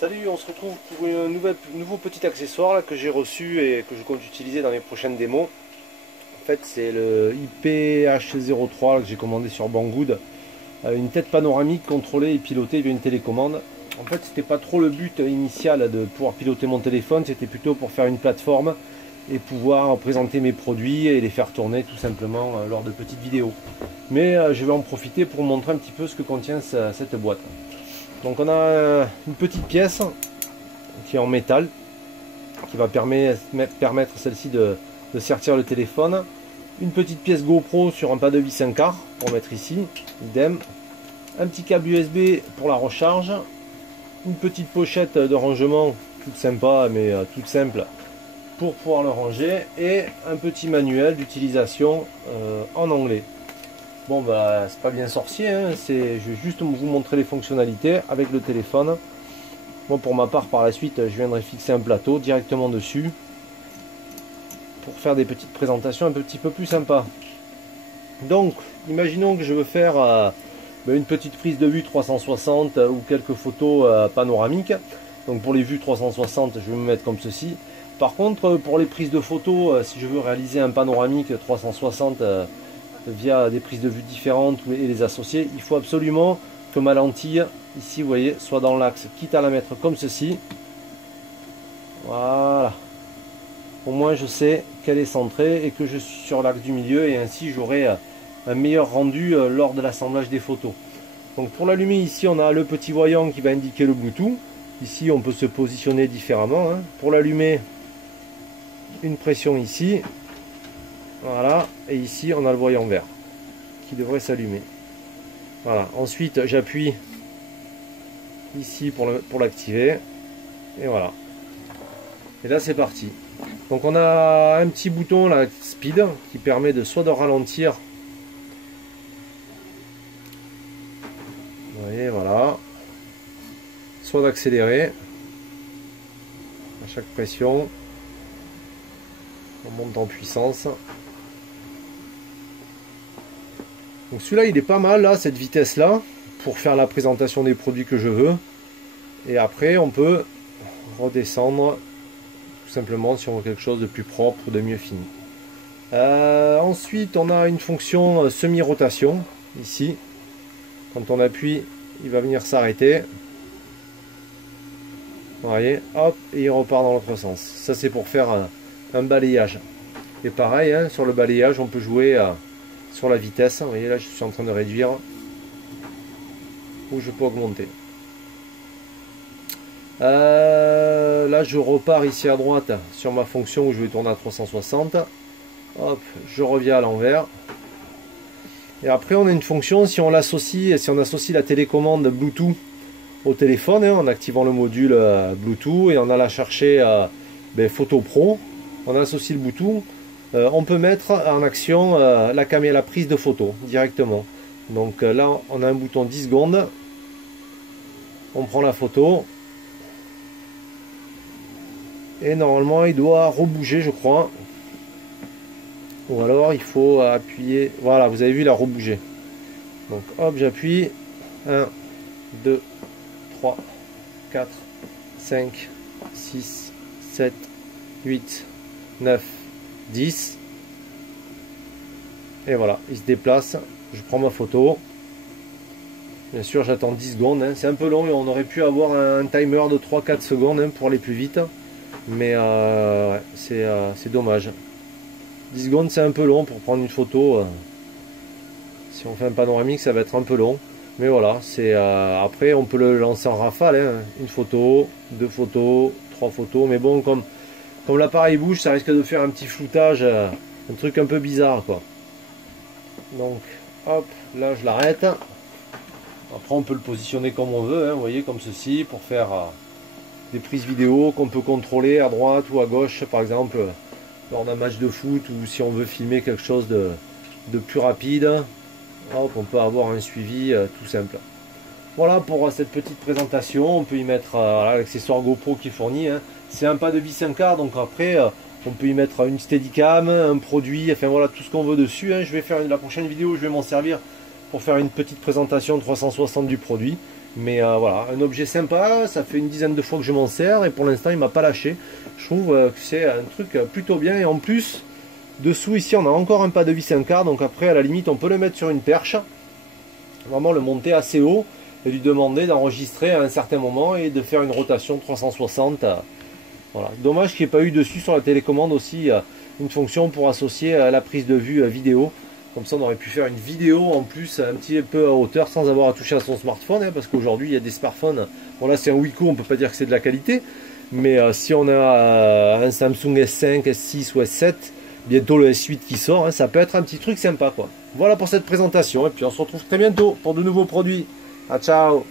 Salut, on se retrouve pour un nouveau petit accessoire là, que j'ai reçu et que je compte utiliser dans mes prochaines démos. En fait, c'est le IPH03 que j'ai commandé sur Banggood. Une tête panoramique contrôlée et pilotée via une télécommande. En fait, c'était pas trop le but initial de pouvoir piloter mon téléphone, c'était plutôt pour faire une plateforme et pouvoir présenter mes produits et les faire tourner tout simplement lors de petites vidéos. Mais je vais en profiter pour montrer un petit peu ce que contient cette boîte. Donc on a une petite pièce qui est en métal, qui va permettre celle-ci de sertir le téléphone. Une petite pièce GoPro sur un pas de vis 1/4 pour mettre ici, idem. Un petit câble USB pour la recharge. Une petite pochette de rangement, toute sympa mais toute simple, pour pouvoir le ranger. Et un petit manuel d'utilisation en anglais. Bon bah c'est pas bien sorcier, hein. Je vais juste vous montrer les fonctionnalités avec le téléphone. Moi pour ma part par la suite je viendrai fixer un plateau directement dessus pour faire des petites présentations un petit peu plus sympas. Donc imaginons que je veux faire une petite prise de vue 360 ou quelques photos panoramiques. Donc pour les vues 360 je vais me mettre comme ceci. Par contre pour les prises de photos, si je veux réaliser un panoramique 360 via des prises de vue différentes et les associer, il faut absolument que ma lentille, ici vous voyez, soit dans l'axe, quitte à la mettre comme ceci. Voilà. Au moins je sais qu'elle est centrée et que je suis sur l'axe du milieu, et ainsi j'aurai un meilleur rendu lors de l'assemblage des photos. Donc pour l'allumer ici, on a le petit voyant qui va indiquer le Bluetooth. Ici on peut se positionner différemment, hein. Pour l'allumer, une pression ici. Voilà, et ici on a le voyant vert qui devrait s'allumer. Voilà, ensuite j'appuie ici pour l'activer, et voilà. Et là c'est parti. Donc on a un petit bouton là, speed, qui permet soit de ralentir. Vous voyez, voilà. Soit d'accélérer à chaque pression. On monte en puissance. Donc celui-là il est pas mal là, cette vitesse là, pour faire la présentation des produits que je veux. Et après on peut redescendre tout simplement si on veut quelque chose de plus propre, de mieux fini. Ensuite on a une fonction semi-rotation ici. Quand on appuie, il va venir s'arrêter. Vous voyez, hop, et il repart dans l'autre sens. Ça c'est pour faire un balayage. Et pareil, hein, sur le balayage on peut jouer sur la vitesse. Vous voyez là je suis en train de réduire, ou je peux augmenter. Là je repars ici à droite sur ma fonction où je vais tourner à 360. Hop, je reviens à l'envers. Et après on a une fonction, si on l'associe, si on associe la télécommande Bluetooth au téléphone, hein, en activant le module Bluetooth, et on a la chercher Photo Pro, on associe le Bluetooth. On peut mettre en action la caméra, la prise de photo directement. Donc là on a un bouton 10 secondes, on prend la photo et normalement il doit rebouger, je crois, ou alors il faut appuyer. Voilà, vous avez vu, il a rebougé. Donc hop, j'appuie 1 2 3 4 5 6 7 8 9 10, et voilà, il se déplace. Je prends ma photo, bien sûr j'attends 10 secondes, hein. C'est un peu long et on aurait pu avoir un timer de 3-4 secondes, hein, pour aller plus vite, mais ouais, c'est dommage. 10 secondes c'est un peu long pour prendre une photo. Si on fait un panoramique ça va être un peu long, mais voilà, après on peut le lancer en rafale, hein. Une photo, 2 photos, 3 photos, mais bon, comme l'appareil bouge, ça risque de faire un petit floutage, un truc un peu bizarre quoi. Donc hop, là je l'arrête. Après on peut le positionner comme on veut, hein, vous voyez, comme ceci, pour faire des prises vidéo qu'on peut contrôler à droite ou à gauche, par exemple lors d'un match de foot, ou si on veut filmer quelque chose de plus rapide. Hop, on peut avoir un suivi tout simple. Voilà pour cette petite présentation. On peut y mettre l'accessoire GoPro qui est fourni, hein. C'est un pas de vis 1/4, donc après on peut y mettre une Steadicam, un produit, enfin voilà, tout ce qu'on veut dessus, hein. Je vais faire la prochaine vidéo, je vais m'en servir pour faire une petite présentation 360 du produit. Mais voilà, un objet sympa, ça fait une dizaine de fois que je m'en sers et pour l'instant il m'a pas lâché. Je trouve que c'est un truc plutôt bien et en plus, dessous ici on a encore un pas de vis un quart, donc après à la limite on peut le mettre sur une perche, vraiment le monter assez haut et lui demander d'enregistrer à un certain moment et de faire une rotation 360. Voilà. Dommage qu'il n'y ait pas eu dessus sur la télécommande aussi une fonction pour associer la prise de vue vidéo. Comme ça on aurait pu faire une vidéo en plus un petit peu à hauteur sans avoir à toucher à son smartphone, hein, parce qu'aujourd'hui il y a des smartphones, bon là c'est un Wiko, on peut pas dire que c'est de la qualité, mais si on a un Samsung S5, S6 ou S7, bientôt le S8 qui sort, hein, ça peut être un petit truc sympa quoi. Voilà pour cette présentation et puis on se retrouve très bientôt pour de nouveaux produits. Ah, ciao.